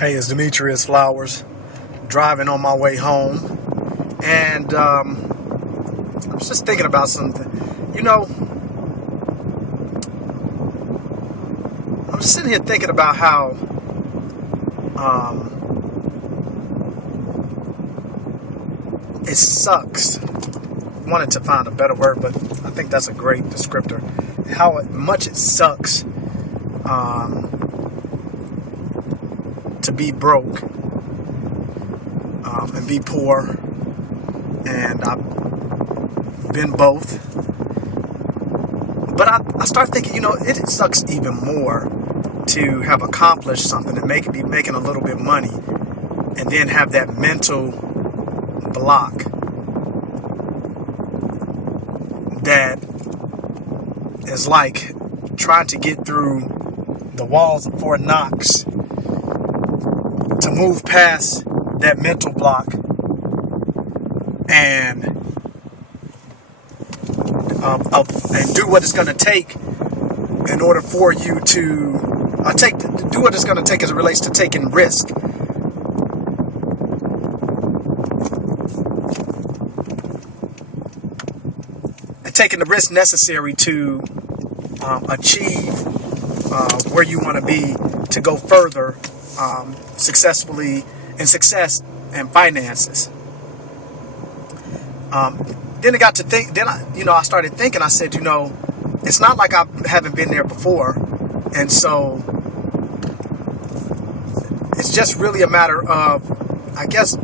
Hey, it's Demetrius Flowers, driving on my way home, and I was just thinking about something. I'm just sitting here thinking about how it sucks. Wanted to find a better word, but I think that's a great descriptor. How much it sucks to be broke and be poor, and I've been both. But I start thinking, it sucks even more to have accomplished something and be making a little bit of money, and then have that mental block that is like trying to get through the walls of Fort Knox, to move past that mental block and do what it's going to take in order for you to do what it's going to take as it relates to taking risk. And taking the risk necessary to achieve where you want to be, to go further successfully in success and finances. Then I got to think. Then I started thinking. I said, it's not like I haven't been there before, and so it's just really a matter of, I guess,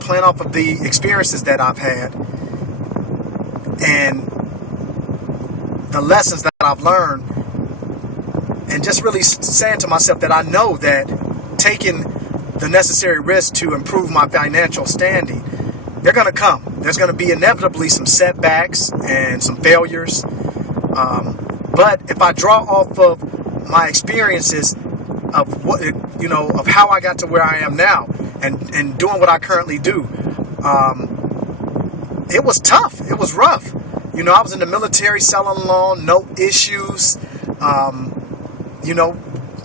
playing off of the experiences that I've had and the lessons that I've learned, and just really saying to myself that I know that taking the necessary risks to improve my financial standing, they're going to come. There's going to be inevitably some setbacks and some failures. But if I draw off of my experiences of what, of how I got to where I am now and doing what I currently do, it was tough. It was rough. I was in the military, selling along, no issues,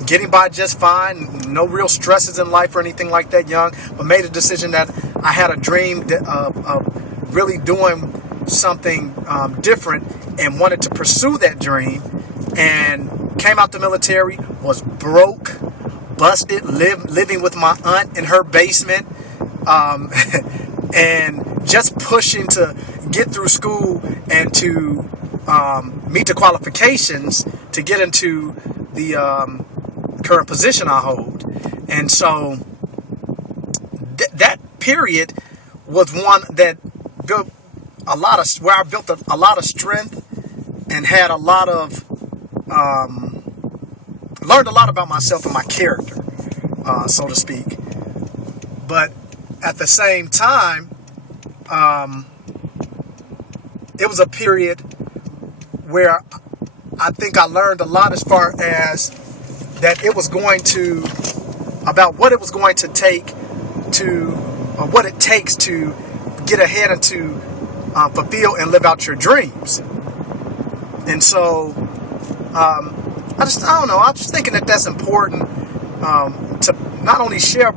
getting by just fine, no real stresses in life or anything like that, young, but made a decision that I had a dream of really doing something different and wanted to pursue that dream, and came out the military, was broke, busted, living with my aunt in her basement, and just pushing to get through school and to meet the qualifications to get into the current position I hold. And so that period was one that built where I built a lot of strength and had a lot of learned a lot about myself and my character, so to speak. But at the same time, it was a period where I think I learned a lot as far as that it was going to, about what it was going to take to, or what it takes to get ahead and to fulfill and live out your dreams. And so, I don't know, I'm just thinking that that's important to not only share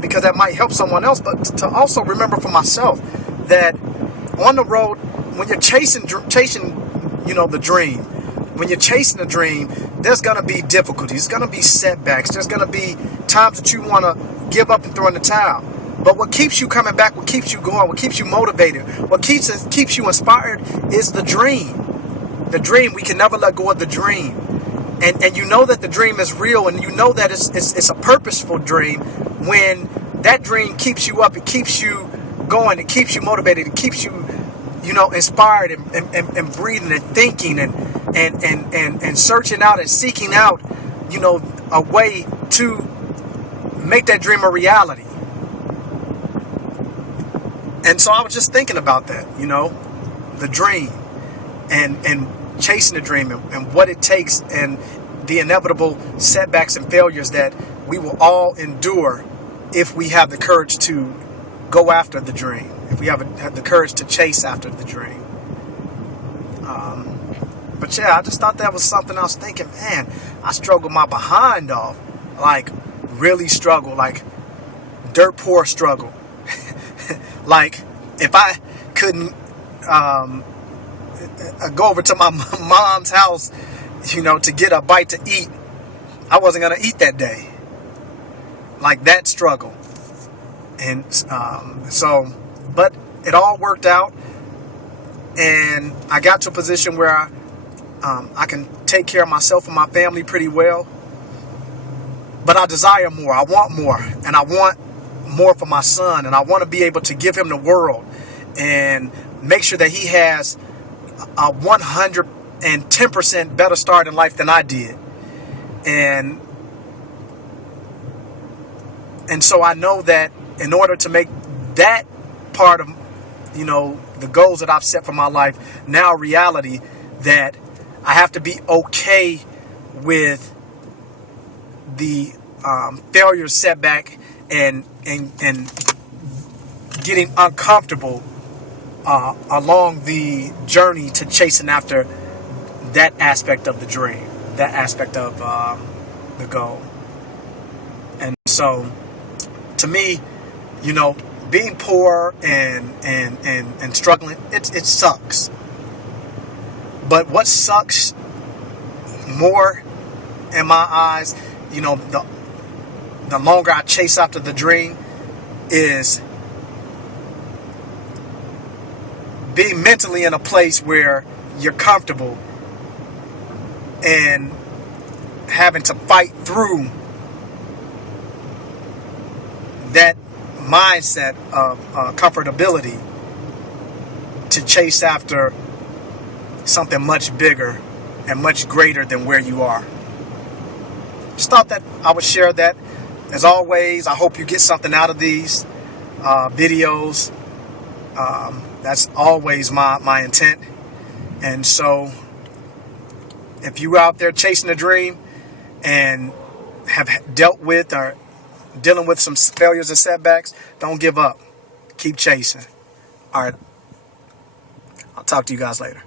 because that might help someone else, but to also remember for myself that on the road, when you're chasing, the dream, when you're chasing a dream, there's going to be difficulties, there's going to be setbacks, there's going to be times that you want to give up and throw in the towel. But what keeps you coming back, what keeps you going, what keeps you motivated, what keeps you inspired is the dream. The dream, we can never let go of the dream. And you know that the dream is real, and you know that it's a purposeful dream when that dream keeps you up, it keeps you going, it keeps you motivated, it keeps you, inspired and breathing and thinking and searching out and seeking out, a way to make that dream a reality. And so I was just thinking about that, the dream and chasing the dream and what it takes and the inevitable setbacks and failures that we will all endure if we have the courage to go after the dream, if we have the courage to chase after the dream. But yeah, I just thought that was something I was thinking, man, I struggled my behind off. Like, really struggle, like dirt poor struggle. Like if I couldn't go over to my mom's house, to get a bite to eat, I wasn't going to eat that day. Like that struggle. And but it all worked out. And I got to a position where I can take care of myself and my family pretty well. But I desire more. I want more. And I want more for my son. And I want to be able to give him the world and make sure that he has a 110% better start in life than I did. And so I know that in order to make that part of, the goals that I've set for my life now reality, that I have to be okay with the failure, setback, and getting uncomfortable along the journey to chasing after that aspect of the dream, that aspect of the goal. And so, to me, being poor and struggling, it sucks. But what sucks more in my eyes, the longer I chase after the dream, is being mentally in a place where you're comfortable and having to fight through that mindset of comfortability to chase after something much bigger and much greater than where you are. Just thought that I would share that. As always, I hope you get something out of these videos. That's always my intent. And so if you're out there chasing a dream and have dealt with or dealing with some failures and setbacks, don't give up. Keep chasing. All right. I'll talk to you guys later.